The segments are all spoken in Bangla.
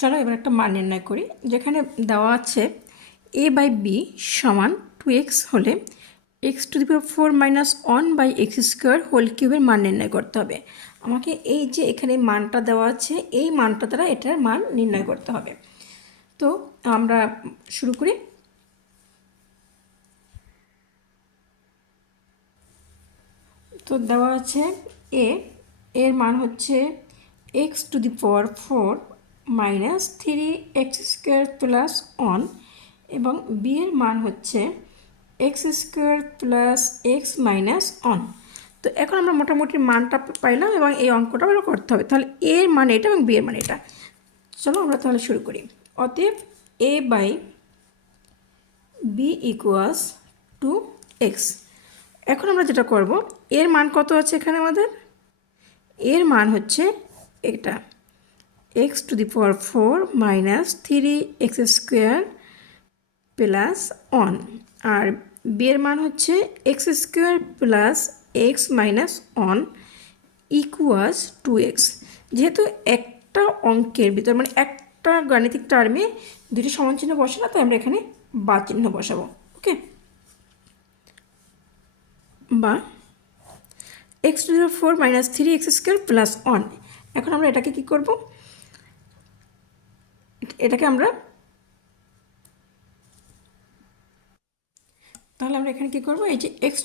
চলো এবার একটা মান নির্ণয় করি। যেখানে দেওয়া আছে a/b সমান 2x হলে x⁴ - 1/x² হোল কিউবের মান নির্ণয় করতে হবে। আমাকে এই যে এখানে মানটা দেওয়া আছে এই মানটা দ্বারা এটার মান নির্ণয় করতে হবে। তো আমরা শুরু করি। তো দেওয়া আছে এর মান হচ্ছে x⁴ - 3x² + 1 এবং b এর মান হচ্ছে x² + x - 1। তো এখন আমরা মোটামুটি মানটা পাইলাম এবং এই অঙ্কটা আমরা করতে হবে। তাহলে এর মান এটা এবং b এর মান এটা। চলো আমরা তাহলে শুরু করি। অতএব a/b = 2x। এখন আমরা যেটা করব, এর মান কত আছে এখানে আমাদের? এর মান হচ্ছে এটা x⁴ - 3x² + 1 আর b এর মান হচ্ছে x² + x - 1 = 2x। যেহেতু একটা অঙ্কের ভিতর মানে একটা গাণিতিক টার্মে দুটি সমান চিহ্ন বসে না, তাই আমরা এখানে বা চিহ্ন বসাবো। ওকে, বা x⁴ - 3x² + 1। এখন আমরা এটাকে কি করব? এটাকে আমরা তাহলে আমরা এখানে কি করব? এই যে x⁴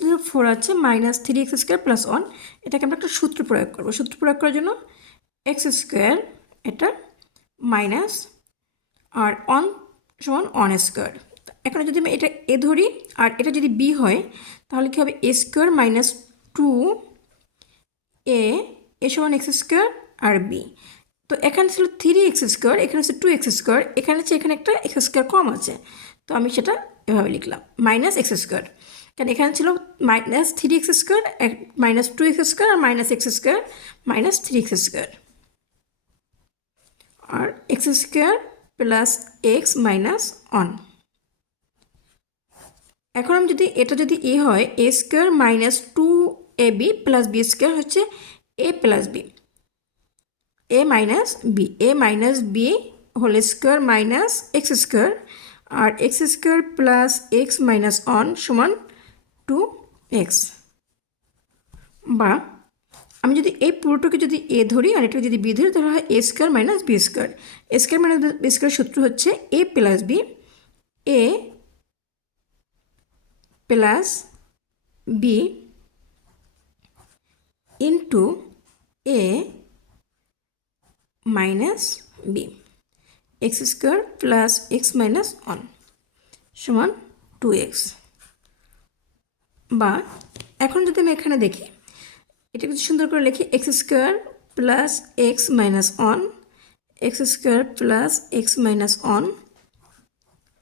আছে -3x² + 1, এটাকে আমরা একটা সূত্র প্রয়োগ করব। সূত্র প্রয়োগ করার জন্য x² এটা মাইনাস আর 1 সমান 1²। এখন যদি আমি এটা a ধরি আর এটা যদি b হয় তাহলে কি হবে? a² - 2a সমান x² আর b। তো এখানে ছিল 3x², এখানে হচ্ছে 2x², এখানে হচ্ছে এখানে একটা x² কম আছে, তো আমি সেটা এভাবে লিখলাম -x²। কারণ এখানে ছিল -3x², -2x² আর -x² -3x², আর x² + x - 1। এখন আমি যদি এটা যদি a হয় a² - 2ab + b² হচ্ছে a + b, a - b, a - b whole square minus x² আর x² + x - 1 সমান 2x। বা আমি যদি এই পুরোটাকে যদি a ধরি আর এটাকে যদি b ধরি তাহলে হয় a² - b²। a² - b² সূত্র হচ্ছে a + b, a + b into a minus b, x² + x - 1 সমান 2x। বা এখন যদি আমি এখানে দেখি, এটা যদি সুন্দর করে লিখি x² + x - 1, x² + x - 1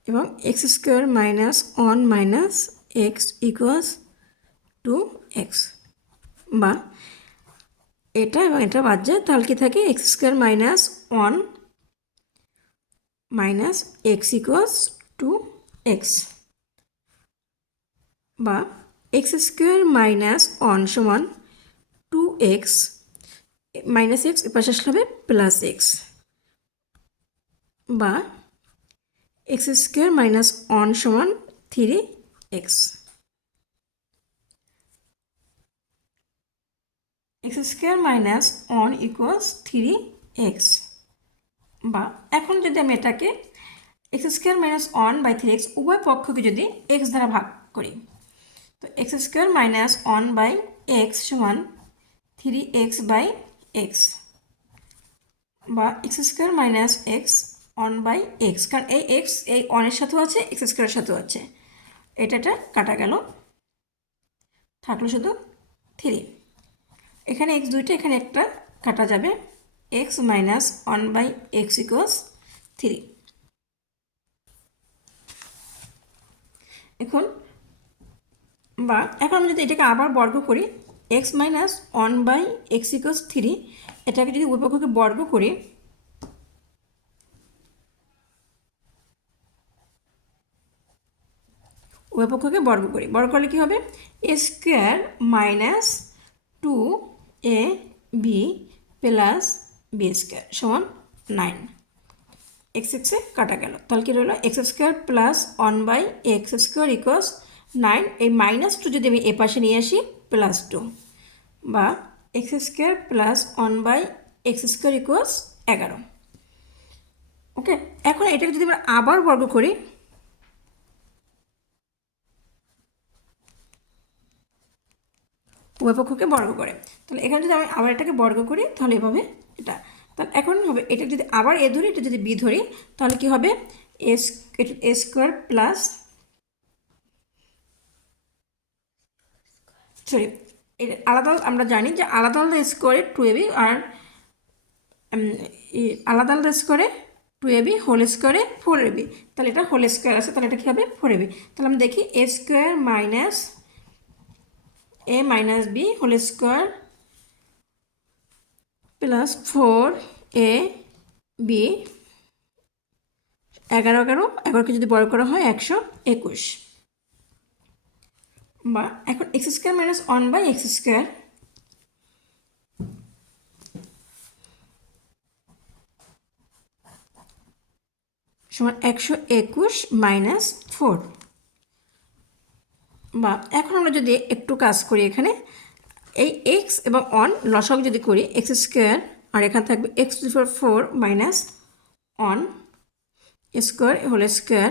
এবং x² - 1 - x = 2x। বা এটা এবং এটা বাদ যায়, তাহলে কি থাকে? x² - 1 - x = 2x। বা x² - 1 সমান 2x - x এপাশে আসলে হবে +x। বা x² - 1 সমান 3x। x² - 1 = 3x। বা এখন যদি আমি এটাকে x² - 1/3x উভয় পক্ষকে যদি x দ্বারা ভাগ করি, তো x² - 1/x সমান 3x/x। বা x² - x 1/x, কারণ এই x এই 1 এর সাথেও আছে, x² এর সাথেও আছে, এটা কাটা গেল, থাকলো শুধু 3। এখানে x দুইটা, এখানে একটা কাটা যাবে, x - 1/x = 3। এখন আমি যদি এটাকে আবার বর্গ করি, x - 1/x = 3, এটাকে যদি উভয় পক্ষকে বর্গ করি, উভয় পক্ষকে বর্গ করলে কি হবে? a² - 2ab + b² সমান 9। এক্স এক্সে কাটা গেল, তাহলে কি রইল x square plus 1/x square equals 9। এই -2 যদি আমি এ পাশে নিয়ে আসি +2, বা x square plus 1/x square equals 11। ওকে, এখন এটাকে যদি আমরা আবার বর্গ করি, উভয় পক্ষকে বর্গ করে, তাহলে এখানে যদি আমি আবার এটাকে বর্গ করি তাহলে এভাবে এটা, তাহলে এখন হবে এটা যদি আবার এ ধরি, এটা যদি বি ধরি, তাহলে কি হবে এ স্কোয়ার প্লাস, সরি আলাদা, আমরা জানি যে আলাদা আলাদা স্কোয়ারে 2ab, আর আলাদা আলাদা স্কোয়ারে 2ab, হোল স্কোয়ারে 4ab, তাহলে এটা হোল স্কোয়ার আছে, তাহলে এটা কী হবে 4ab। তাহলে আমরা দেখি a square minus a minus B whole square plus 4ab, 11কে যদি বড় করা হয় 121, বা এখন x square minus 1/x square সমান 121 মাইনাস 4, বা এখন আমরা যদি একটু কাজ করি, এখানে এই এক্স এবং 1 লসাগু যদি করি, এক্স স্কোয়ার আর এখানে থাকবে x⁴ minus 1 square whole square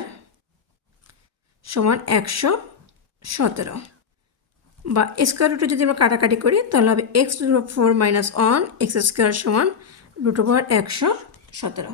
সমান 117, বা স্কোয়ার রুটে যদি আমরা কাটাকাটি করি তাহলে হবে x⁴ মাইনাস 1 এক্স স্কোয়ার সমান √117।